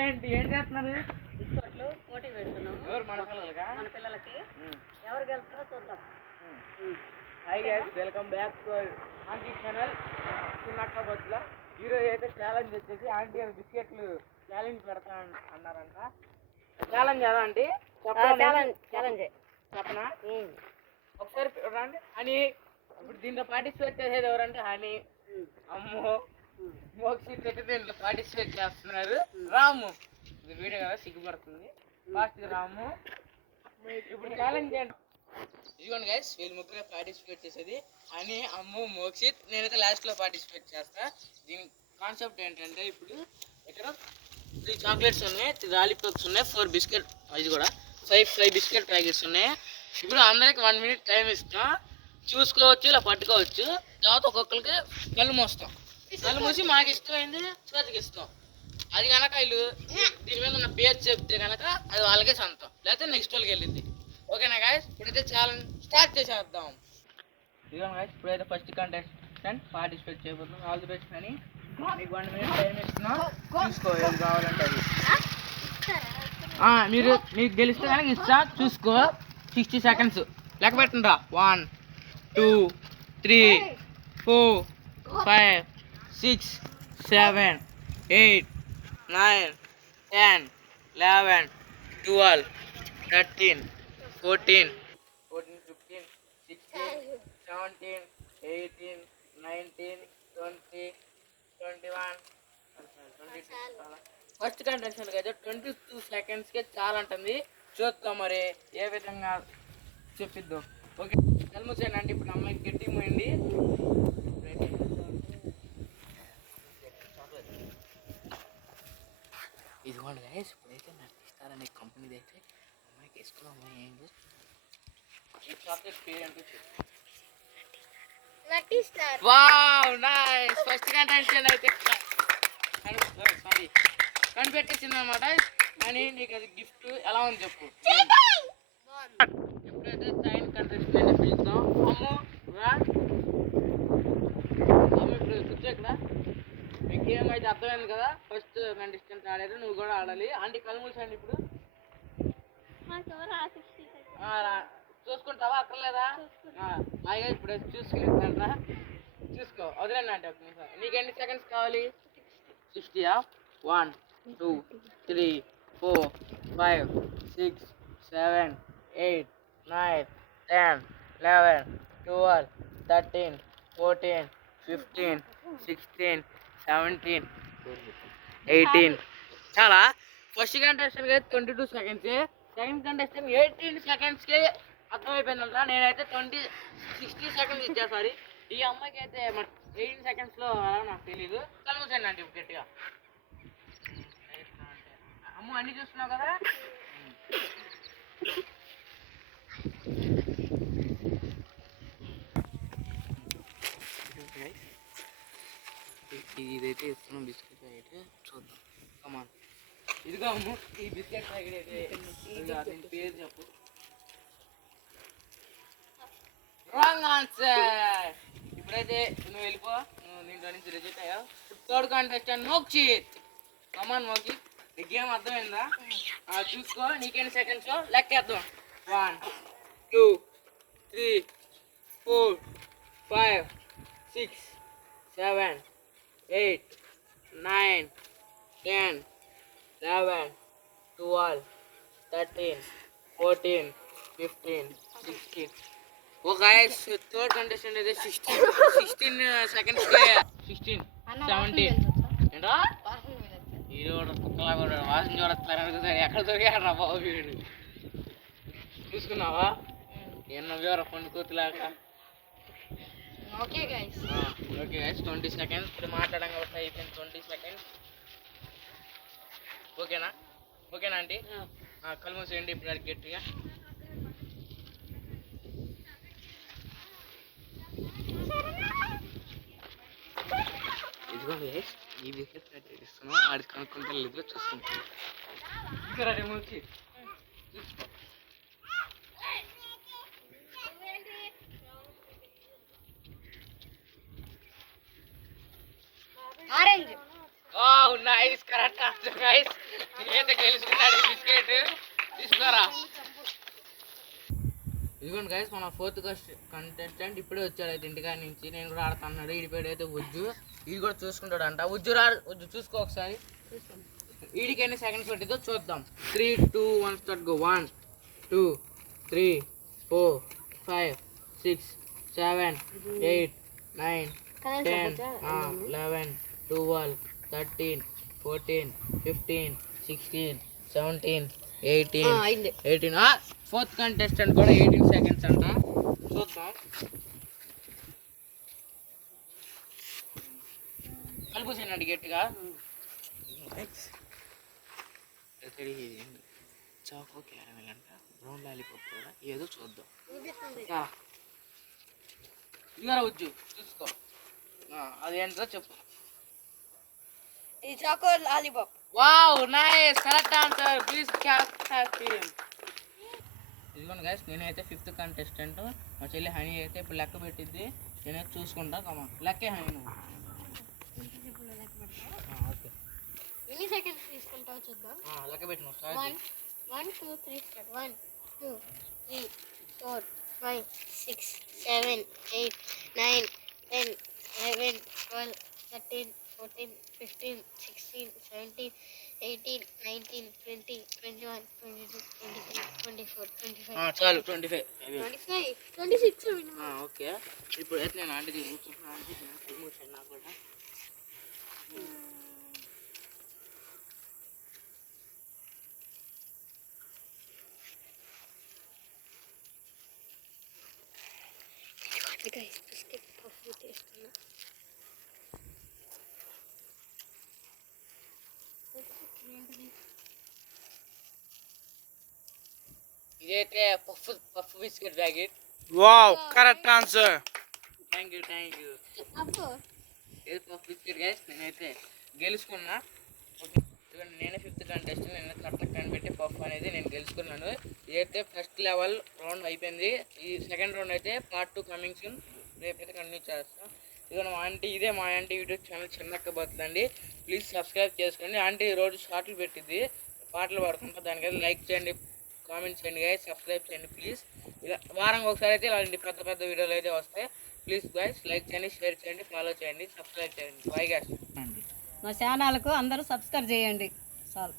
ఏంటి ఏం చేస్తున్నారు? బిస్కెట్లు పోటీ పెడుతున్నాము. ఎవరు మన పిల్లలకా? మన పిల్లలకి ఎవరు గెలుస్తారో చూద్దాం. Hi guys, welcome back to aunty channel చిన్నక్క బొత్తుల. ఈరోజు అయితే ఛాలెంజ్ వచ్చేసి ఆంటీ గారు బిస్కెట్లు ఛాలెంజ్ పెడతా అన్నారంట. ఛాలెంజ్ ఎలా అండి? ఛాలెంజ్ చెప్పనా? ఒకసారి రండి అని. ఇప్పుడు దీంట్లో పార్టిసిపేట్ చేసేది ఎవరంటే హనీ, అమ్మో, మోక్షిత్ అయితే దీంట్లో పార్టిసిపేట్ చేస్తున్నారు. రాము ఇది వీడియో కదా, సిగ్గుపడుతుంది. ఫాస్ట్ రాము. ఇప్పుడు ఛాలెంజ్ ఏంటి? ఇదిగోండి గైస్, వీళ్ళు ముగ్గురే పార్టిసిపేట్ చేసేది. అని, అమ్ము, మోక్షిత్. నేనైతే లాస్ట్లో పార్టిసిపేట్ చేస్తా. దీని కాన్సెప్ట్ ఏంటంటే, ఇప్పుడు ఇక్కడ 3 చాక్లెట్స్ ఉన్నాయి, 3 లాలీపాప్స్ ఉన్నాయి, 4 బిస్కెట్, ఇది కూడా 5 బిస్కెట్ ప్యాకెట్స్ ఉన్నాయి. ఇప్పుడు అందరికి 1 మినిట్ టైం ఇస్తాం. చూసుకోవచ్చు, ఇలా పట్టుకోవచ్చు. తర్వాత ఒక్కొక్కరికి కళ్ళు మూస్తాం. కళ్ళు మూసి మాకు ఇష్టమైంది చేతికి ఇస్తాం. అది కనుక వీళ్ళు దీని మీద ఉన్న పేరు చెప్తే కనుక అది వాళ్ళకే సొంతం, లేకపోతే నెక్స్ట్ వాళ్ళకి వెళ్ళింది. ఓకేనా గాయస్? ఇప్పుడైతే ఛాలెంజ్ స్టార్ట్ చేసేద్దాం. ఇదిగో గాయస్, ఇప్పుడైతే ఫస్ట్ కంటెస్టెంట్ పార్టిసిపేట్ చేయబోతున్నాం. ఆల్ ది బెస్ట్ అని. మీకు 1 మినిట్ టైం ఇస్తున్నాం. చూసుకో ఏది కావాలంటే అది. మీకు గెలిస్తే కనుక ఇస్తా, చూసుకో. 60 సెకండ్స్ లెక్క పెట్టండి రా. 1 2 3 4 5 6 7 8 9 10 11 12 13 14 15 16 17 18 19 20 21 22. ఫస్ట్ కంటెన్షన్ కదా, 22 సెకండ్స్కే చాలా ఉంటుంది. చూద్దాం మరి ఏ విధంగా చెప్పిద్దాం. ఓకే, కల్మూసేయండి అంటే ఇప్పుడు అమ్మాయికి గట్టి పోయింది. ఇదిగోండి గైస్, ఇప్పుడైతే నటిస్తారనే కంపెనీది అయితే అమ్మాయికి వేసుకున్నాం. అమ్మాయి ఏంటి ఈ చాక్లెట్ పేరు అంటే వావ్ నైస్. ఫస్ట్ కంటెన్షన్ అయితే సారీ కనిపెట్టేసింది అనమాట. కానీ నీకు అది గిఫ్ట్ ఎలా ఉంది చెప్పు. ఎప్పుడైతే సైన్ కంటెస్ట్ అయితే పిలుస్తాం. అమ్ము రా, అమ్ము ఇప్పుడు కూర్చో ఇక్కడ. మీ గేమ్ అయితే అర్థమైంది కదా. ఫస్ట్ కంటెస్టెంట్ ఆడారు, నువ్వు కూడా ఆడాలి. అంటే కళ్ళు మూసండి ఇప్పుడు. చూసుకుంటావా? అక్కర్లేదా? హాయిగా ఇప్పుడు చూసుకుంటా. చూసుకో, వదిలేండి అంటే ఒక నిమిషం. నీకు ఎన్ని సెకండ్స్ కావాలి? 60. 1 2 3 4 5 6 7 8 9 10 11 12 13 14 15 16 17 18. చాలా. ఫస్ట్ కంటెస్టెంట్కి 22 సెకండ్స్, సెకండ్ కంటెస్టెంట్ 18 సెకండ్స్కి అర్థమైపోయిందంట. నేనైతే 60 సెకండ్స్ ఇచ్చా. సారీ, ఈ అమ్మాయికి అయితే 18 సెకండ్స్లో అలా నాకు తెలీదు. కలుగుతాను అంటే గట్టిగా. అమ్మ అన్ని చూస్తున్నావు కదా. ఇదైతే ఇస్తున్నాం బిస్కెట్ ప్యాకెట్. చూద్దాం. కమాన్. ఇదిగో అమ్ము, ఈ బిస్కెట్ ప్యాకెట్ అయితే దీని పేరు చెప్పు. Wrong answer. ఇప్పుడైతే నువ్వు వెళ్ళిపో, నువ్వు దీంట్లో నుంచి రిజెక్ట్ అయ్యావు. Third contestant Mokshith. Come on Mokshith, నీ గేమ్ అర్థమైందా? చూసుకో, నీకెన్ని సెకండ్స్ లెక్కేద్దాం. 1 2 3 4 5 6 7 8 9 10 11 12 13 14 15 16. ఓ గైస్, థర్డ్ కంటెస్టెంట్ అయితే 16 సెకండ్స్ 16 17. ఏంటో ఇది కూడా కుక్కలా కూడా వాసన చూడొస్తారు. ఎక్కడ దొరికాడు బాబు వీడు. చూసుకున్నావా? ఎన్నో వివర పండు కోతిలాగా. Okay guys 20 seconds. ఇప్పుడు మాట్లాడడం కాబట్టి అయిపోయింది 20 సెకండ్స్. ఓకేనా అండి? కళ్ళు మూసేయండి ఇప్పుడు అది గట్టిగా. ఇదిగో గైస్, ఈ బిస్కెట్ ప్యాకెట్ ఇస్తున్నాం. ఆడి కనుక్కుంటే లేదు, చూసుకుంటాం. సరే మూసి చూసుకో. Orange. Nice, correct answer guys. అయితే గెలుచుకున్నాడు బిస్కెట్ తీసుకోరా. ఇదిగోండి గైస్ మన ఫోర్త్ కంటెస్టెంట్ ఇప్పుడే వచ్చాడు అయితే ఇంటికాడ నుంచి. నేను కూడా ఆడుతున్నాడు. ఈడిపోయాడు అయితే ఉజ్జు. ఇది కూడా చూసుకుంటాడు అంట. ఉజ్జు చూసుకో ఒకసారి. వీడికి ఎన్ని సెకండ్స్ పట్టిందో చూద్దాం. 3, 2, 1 స్టార్ట్ గో. 1, 2, 3, 4, 5, 6, 7, 8, 9, 10, 11, 12, 13, 14, 15, 16, 17, 18. ఫోర్త్ కంటెస్టెంట్ కూడా 18 సెకండ్స్ అంట. చూద్దాం. కలిపేసానండి గట్టిగా. చాకో క్యారమెల్ అంట, బ్రౌన్ లాలీపాప్ కూడా ఏదో చూద్దాం. ఇదిగా వచ్చు చూసుకో. అదేంటో చెప్పు. ఈ choco lollipop. Wow nice correct answer. Please cap team. ఇదిగోండి గైస్ నేనైతే 5th కంటెస్టెంట్. మా చెల్లి హనీ అయితే ఇప్పుడు లెక్క పెట్టిద్ది. నేనైతే చూసుకుంటా. కమా లెక్కే హనీ నువ్వు. ఓకే ఎన్ని సెకండ్స్ తీసుకుంటావో చూద్దాం. లెక్క పెట్టి నువ్వు 1, 2, 3 స్టార్ట్. 1, 2, 3, 4, 5, 6, 7, 8, 9, 10, 11, 12, 13, 14, 15, 16, 17, 18, 19, 20, 21, 22, 23, 24, 25. చాలు 25. 25, 26. ఓకే ఇప్పుడు అయితే నేను ఆంటీ కూర్చుంటున్నాను. ఆంటీ ప్రమోషన్ నాకు కూడా. బిస్కెట్ పఫ్ చేస్తున్నా. ఇదైతే puff biscuit packet. Wow correct answer. Thank you. ఇది పఫ్ బిస్కెట్ గైస్. నేనైతే గెలుచుకున్నా. నేనే 5th కంటెస్టెంట్. నేను కరెక్ట్ కనిపెట్టి పఫ్ అనేది నేను గెలుచుకున్నాను. ఇదైతే ఫస్ట్ లెవెల్ రౌండ్ అయిపోయింది. ఈ సెకండ్ రౌండ్ అయితే పార్ట్ 2 కమింగ్ సూన్. రేపైతే కంటిన్యూ చేస్తాం. ఇదిగో మా ఆంటీ, ఇదే మా ఆంటీ యూట్యూబ్ ఛానల్ చిన్నక్క పోతుందండి. ప్లీజ్ సబ్స్క్రైబ్ చేసుకోండి. ఆంటీ రోజు షార్ట్లు పెట్టిద్ది, పాటలు పాడుకుంటా. దానికైతే లైక్ చేయండి, కామెంట్ చేయండి గైస్, సబ్స్క్రైబ్ చేయండి ప్లీజ్. ఇలా వారానికి ఒకసారి అయితే ఇలాంటి పెద్ద వీడియోలు అయితే వస్తాయి. ప్లీజ్ గైస్ లైక్ చేయండి, షేర్ చేయండి, ఫాలో చేయండి, సబ్స్క్రైబ్ చేయండి. Bye guys. మా ఛానల్కు అందరూ సబ్స్క్రైబ్ చేయండి చాలు.